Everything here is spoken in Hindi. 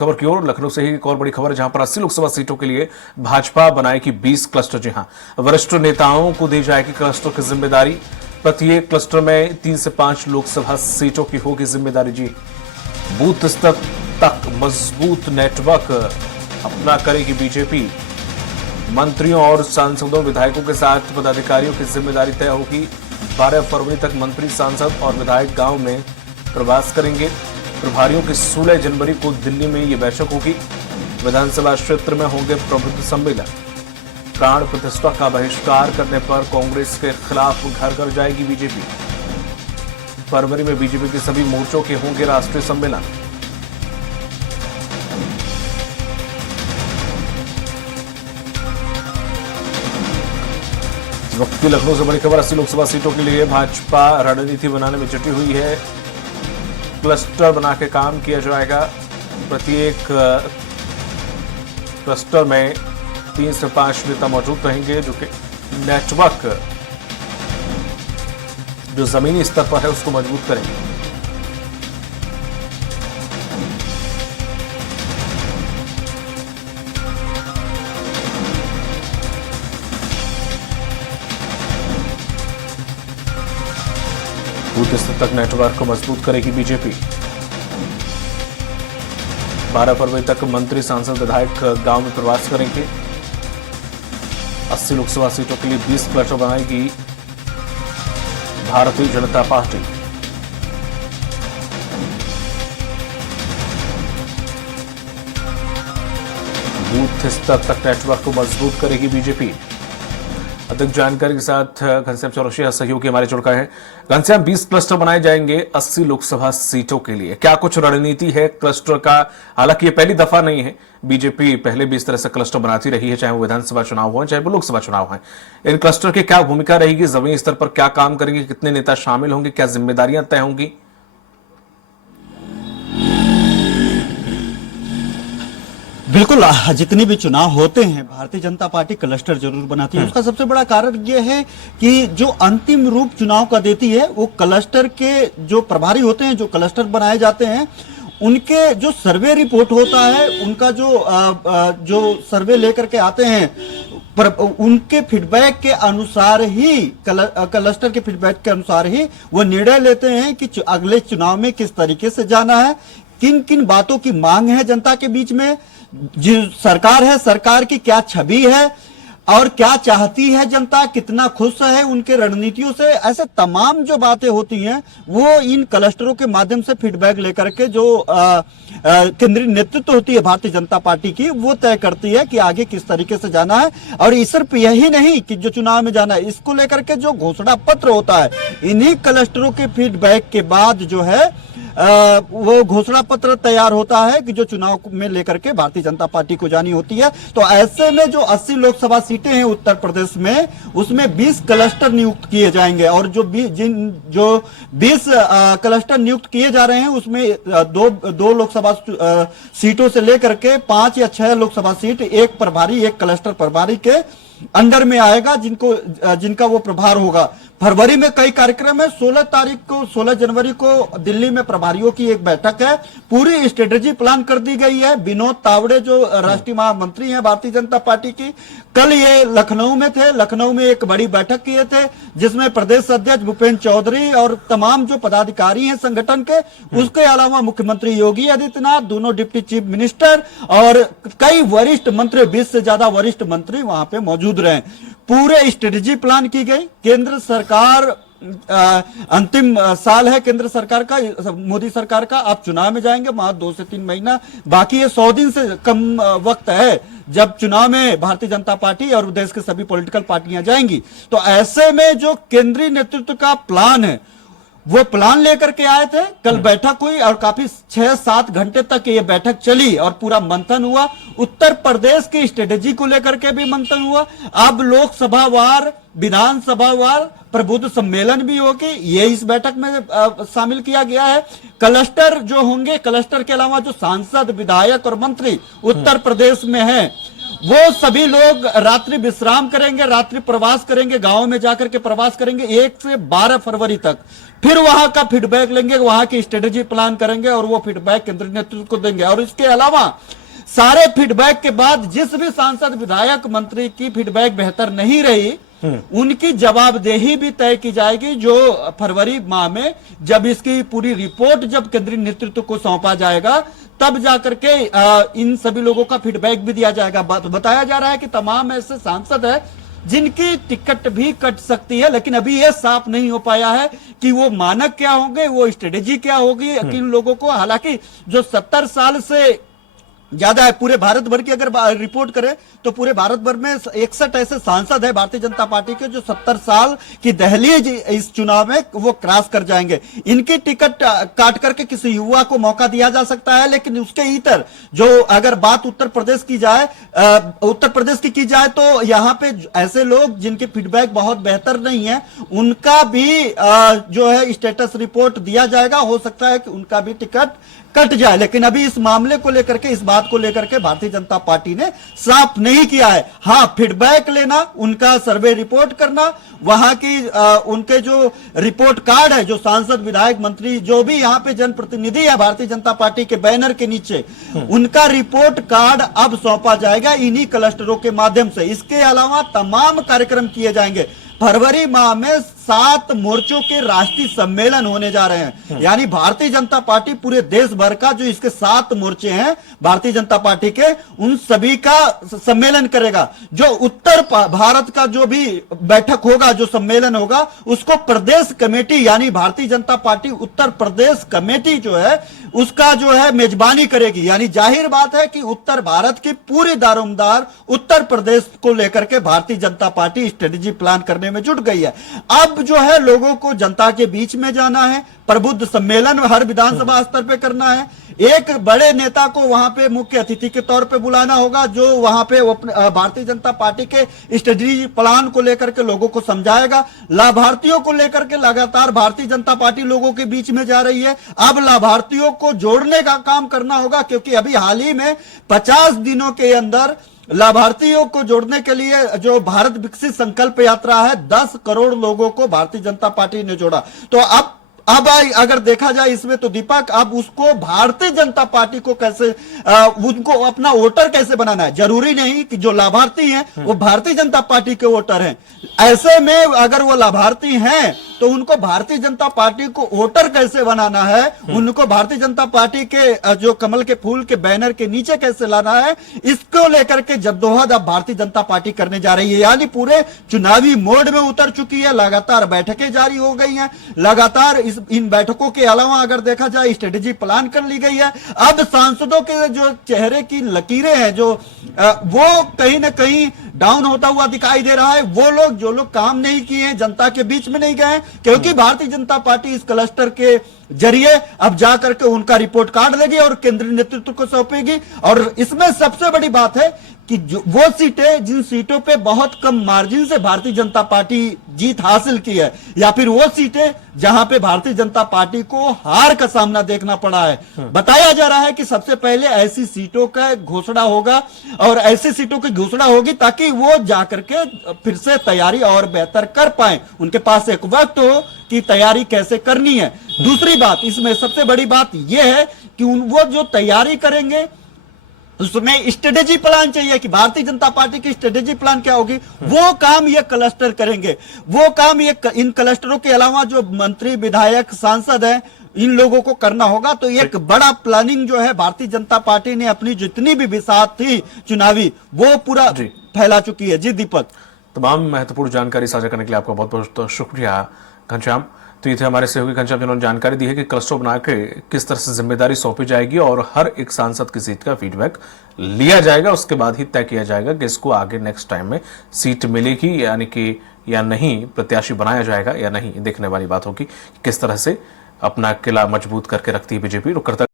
खबर की ओर लखनऊ से ही एक और बड़ी खबर, जहां पर 80 लोकसभा सीटों के लिए भाजपा बनाएगी 20 क्लस्टर। जी हां, वरिष्ठ नेताओं को दी जाएगी क्लस्टर की जिम्मेदारी। प्रत्येक क्लस्टर में 3 से 5 लोकसभा सीटों की होगी जिम्मेदारी। जी, बूथ स्तर तक मजबूत नेटवर्क अपना करेगी बीजेपी। मंत्रियों और सांसदों विधायकों के साथ पदाधिकारियों की जिम्मेदारी तय होगी। 12 फरवरी तक मंत्री, सांसद और विधायक गांव में प्रवास करेंगे। प्रभारियों की 16 जनवरी को दिल्ली में ये बैठक होगी। विधानसभा क्षेत्र में होंगे प्रबुद्ध सम्मेलन। प्राण प्रतिष्ठा का बहिष्कार करने पर कांग्रेस के खिलाफ घर घर जाएगी बीजेपी। फरवरी में बीजेपी के सभी मोर्चों के होंगे राष्ट्रीय सम्मेलन। इस वक्त की लखनऊ से बड़ी खबर, 80 लोकसभा सीटों के लिए भाजपा रणनीति बनाने में जुटी हुई है। क्लस्टर बना के काम किया जाएगा। प्रत्येक क्लस्टर में 3 से 5 नेता मौजूद रहेंगे, जो कि नेटवर्क जो जमीनी स्तर पर है उसको मजबूत करेंगे। बूथ स्तर तक नेटवर्क को मजबूत करेगी बीजेपी। 12 फरवरी तक मंत्री, सांसद, विधायक गांव में प्रवास करेंगे। 80 लोकसभा सीटों के लिए 20 क्लस्टर बनाएगी भारतीय जनता पार्टी। बूथ स्तर तक नेटवर्क को मजबूत करेगी बीजेपी। अधिक जानकारी के साथ घनश्याम चौरसिया सहयोगी हमारे जुड़ गए हैं। घनश्याम, 20 क्लस्टर बनाए जाएंगे 80 लोकसभा सीटों के लिए, क्या कुछ रणनीति है क्लस्टर का? हालांकि ये पहली दफा नहीं है, बीजेपी पहले भी इस तरह से क्लस्टर बनाती रही है, चाहे वो विधानसभा चुनाव हो चाहे वो लोकसभा चुनाव है। इन क्लस्टर की क्या भूमिका रहेगी? जमीनी स्तर पर क्या काम करेंगे? कितने नेता शामिल होंगे? क्या जिम्मेदारियां तय होंगी? बिल्कुल, जितने भी चुनाव होते हैं भारतीय जनता पार्टी क्लस्टर जरूर बनाती है। उसका सबसे बड़ा कारण यह है कि जो अंतिम रूप चुनाव का देती है वो क्लस्टर के जो प्रभारी होते हैं, जो क्लस्टर बनाए जाते हैं, उनके जो सर्वे रिपोर्ट होता है, उनका जो सर्वे लेकर के आते हैं, पर उनके फीडबैक के अनुसार ही, क्लस्टर के फीडबैक के अनुसार ही वो निर्णय लेते हैं कि अगले चुनाव में किस तरीके से जाना है, किन किन बातों की मांग है जनता के बीच में, जो सरकार है, सरकार की क्या छवि है और क्या चाहती है जनता, कितना खुश है उनके रणनीतियों से। ऐसे तमाम जो बातें होती हैं वो इन क्लस्टरों के माध्यम से फीडबैक लेकर के जो केंद्रीय नेतृत्व होती है भारतीय जनता पार्टी की, वो तय करती है कि आगे किस तरीके से जाना है। और इस सिर्फ यही नहीं कि जो चुनाव में जाना है, इसको लेकर के जो घोषणा पत्र होता है, इन्हीं क्लस्टरों के फीडबैक के बाद जो है वो घोषणा पत्र तैयार होता है कि जो चुनाव में लेकर के भारतीय जनता पार्टी को जानी होती है। तो ऐसे में जो 80 लोकसभा सीटें हैं उत्तर प्रदेश में, उसमें 20 क्लस्टर नियुक्त किए जाएंगे। और जो 20 क्लस्टर नियुक्त किए जा रहे हैं उसमें दो लोकसभा सीटों से लेकर के 5 या 6 लोकसभा सीट एक प्रभारी, एक क्लस्टर प्रभारी के अंडर में आएगा, जिनका वो प्रभार होगा। फरवरी में कई कार्यक्रम है। 16 जनवरी को दिल्ली में प्रभारियों की एक बैठक है। पूरी स्ट्रेटेजी प्लान कर दी गई है। विनोद तावड़े जो राष्ट्रीय महामंत्री हैं भारतीय जनता पार्टी की, कल ये लखनऊ में थे। लखनऊ में एक बड़ी बैठक किए थे जिसमें प्रदेश अध्यक्ष भूपेंद्र चौधरी और तमाम जो पदाधिकारी हैं संगठन के, उसके अलावा मुख्यमंत्री योगी आदित्यनाथ, दोनों डिप्टी चीफ मिनिस्टर और कई वरिष्ठ मंत्री, 20 से ज्यादा वरिष्ठ मंत्री वहां पे मौजूद रहे। पूरे स्ट्रेटेजी प्लान की गई। केंद्र सरकार, अंतिम साल है केंद्र सरकार का, मोदी सरकार का। आप चुनाव में जाएंगे, वहां 2 से 3 महीना बाकी है, 100 दिन से कम वक्त है जब चुनाव में भारतीय जनता पार्टी और देश के सभी पॉलिटिकल पार्टियां जाएंगी। तो ऐसे में जो केंद्रीय नेतृत्व का प्लान है, वो प्लान लेकर के आए थे। कल बैठक हुई और काफी 6-7 घंटे तक ये बैठक चली और पूरा मंथन हुआ। उत्तर प्रदेश की स्ट्रेटेजी को लेकर के भी मंथन हुआ। अब लोकसभा वार, विधानसभा वार प्रबुद्ध सम्मेलन भी होगी, ये इस बैठक में शामिल किया गया है। क्लस्टर जो होंगे, क्लस्टर के अलावा जो सांसद, विधायक और मंत्री उत्तर प्रदेश में हैं, वो सभी लोग रात्रि विश्राम करेंगे, रात्रि प्रवास करेंगे, गांव में जाकर के प्रवास करेंगे 1 से 12 फरवरी तक। फिर वहां का फीडबैक लेंगे, वहां की स्ट्रेटेजी प्लान करेंगे और वो फीडबैक केंद्रीय नेतृत्व को देंगे। और इसके अलावा सारे फीडबैक के बाद जिस भी सांसद, विधायक, मंत्री की फीडबैक बेहतर नहीं रही, उनकी जवाबदेही भी तय की जाएगी, जो फरवरी माह में जब इसकी पूरी रिपोर्ट जब केंद्रीय नेतृत्व को सौंपा जाएगा तब जाकर के इन सभी लोगों का फीडबैक भी दिया जाएगा। बताया जा रहा है कि तमाम ऐसे सांसद है जिनकी टिकट भी कट सकती है, लेकिन अभी यह साफ नहीं हो पाया है कि वो मानक क्या होंगे, वो स्ट्रेटेजी क्या होगी किन लोगों को। हालांकि जो 70 साल से ज्यादा है पूरे भारत भर की अगर रिपोर्ट करें तो पूरे भारत भर में 61 ऐसे सांसद है भारतीय जनता पार्टी के जो 70 साल की दहलीज इस चुनाव में वो क्रॉस कर जाएंगे। इनकी टिकट काट करके किसी युवा को मौका दिया जा सकता है, लेकिन उसके इतर जो अगर बात उत्तर प्रदेश की जाए तो यहाँ पे ऐसे लोग जिनके फीडबैक बहुत बेहतर नहीं है उनका भी जो है स्टेटस रिपोर्ट दिया जाएगा। हो सकता है कि उनका भी टिकट कट जाए, लेकिन अभी इस मामले को लेकर के, इस बात को लेकर के भारतीय जनता पार्टी ने साफ नहीं किया है। हाँ, फीडबैक लेना, उनका सर्वे रिपोर्ट करना, वहां की उनके जो रिपोर्ट कार्ड है, जो सांसद, विधायक, मंत्री, जो भी यहाँ पे जनप्रतिनिधि है भारतीय जनता पार्टी के बैनर के नीचे, उनका रिपोर्ट कार्ड अब सौंपा जाएगा इन्हीं क्लस्टरों के माध्यम से। इसके अलावा तमाम कार्यक्रम किए जाएंगे। फरवरी माह में 7 मोर्चों के राष्ट्रीय सम्मेलन होने जा रहे हैं, यानी भारतीय जनता पार्टी पूरे देश भर का जो इसके 7 मोर्चे हैं भारतीय जनता पार्टी के, उन सभी का सम्मेलन करेगा। जो उत्तर भारत का जो भी बैठक होगा, जो सम्मेलन होगा, उसको प्रदेश कमेटी यानी भारतीय जनता पार्टी उत्तर प्रदेश कमेटी जो है उसका जो है मेजबानी करेगी। यानी जाहिर बात है कि उत्तर भारत की पूरी दारोमदार उत्तर प्रदेश को लेकर के Bharatiya Janata party strategy plan करने में जुट गई है। अब जो है लोगों को जनता के बीच में जाना है, प्रबुद्ध सम्मेलन हर विधानसभा स्तर पे करना है, एक बड़े नेता को वहां पे मुख्य अतिथि के तौर पे बुलाना होगा जो वहां पे भारतीय जनता पार्टी के स्ट्रेटेजी प्लान को लेकर के लोगों को समझाएगा। लाभार्थियों को लेकर के लगातार भारतीय जनता पार्टी लोगों के बीच में जा रही है। अब लाभार्थियों को जोड़ने का काम करना होगा, क्योंकि अभी हाल ही में 50 दिनों के अंदर लाभार्थियों को जोड़ने के लिए जो भारत विकसित संकल्प यात्रा है, 10 करोड़ लोगों को भारतीय जनता पार्टी ने जोड़ा। तो अब अगर देखा जाए इसमें तो दीपक, अब उसको भारतीय जनता पार्टी को कैसे उनको अपना वोटर कैसे बनाना है। जरूरी नहीं कि जो लाभार्थी हैं वो भारतीय जनता पार्टी के वोटर हैं। ऐसे में अगर वो लाभार्थी हैं तो उनको भारतीय जनता पार्टी को वोटर कैसे बनाना है, उनको भारतीय जनता पार्टी के जो कमल के फूल के बैनर के नीचे कैसे लाना है, इसको लेकर के जद्दोजहद अब भारतीय जनता पार्टी करने जा रही है। यानी पूरे चुनावी मोड में उतर चुकी है। लगातार बैठकें जारी हो गई हैं, लगातार इन बैठकों के अलावा अगर देखा जाए स्ट्रेटेजी प्लान कर ली गई है। अब सांसदों के जो चेहरे की लकीरें हैं जो वो कहीं ना कहीं डाउन होता हुआ दिखाई दे रहा है। वो लोग जो लोग काम नहीं किए, जनता के बीच में नहीं गए, क्योंकि भारतीय जनता पार्टी इस क्लस्टर के जरिए अब जाकर के उनका रिपोर्ट कार्ड लेगी और केंद्रीय नेतृत्व को सौंपेगी। और इसमें सबसे बड़ी बात है कि वो सीटें, जिन सीटों पे बहुत कम मार्जिन से भारतीय जनता पार्टी जीत हासिल की है, या फिर वो सीटें जहां पे भारतीय जनता पार्टी को हार का सामना देखना पड़ा है, बताया जा रहा है कि सबसे पहले ऐसी सीटों का घोषणा होगा और ऐसी सीटों की घोषणा होगी ताकि वो जाकर के फिर से तैयारी और बेहतर कर पाए, उनके पास एक वक्त हो कि तैयारी कैसे करनी है। दूसरी बात, इसमें सबसे बड़ी बात यह है कि वो जो तैयारी करेंगे उसमें स्ट्रेटेजी प्लान चाहिए कि भारतीय जनता पार्टी की स्ट्रेटेजी प्लान क्या होगी। वो काम ये क्लस्टर करेंगे। वो काम ये इन क्लस्टरों के अलावा जो मंत्री, विधायक, सांसद हैं, इन लोगों को करना होगा। तो एक बड़ा प्लानिंग जो है भारतीय जनता पार्टी ने अपनी जितनी भी बिसात थी चुनावी, वो पूरा फैला चुकी है। जी दीपक, तमाम महत्वपूर्ण जानकारी साझा करने के लिए आपका बहुत बहुत शुक्रिया घनश्याम। तो ये थे हमारे सहयोगी घनश्याम, जिन्होंने जानकारी दी है कि क्लस्टर बना के किस तरह से जिम्मेदारी सौंपी जाएगी और हर एक सांसद की सीट का फीडबैक लिया जाएगा। उसके बाद ही तय किया जाएगा कि इसको आगे नेक्स्ट टाइम में सीट मिलेगी यानी कि या नहीं, प्रत्याशी बनाया जाएगा या नहीं। देखने वाली बात होगी किस तरह से अपना किला मजबूत करके रखती है बीजेपी। रुक करता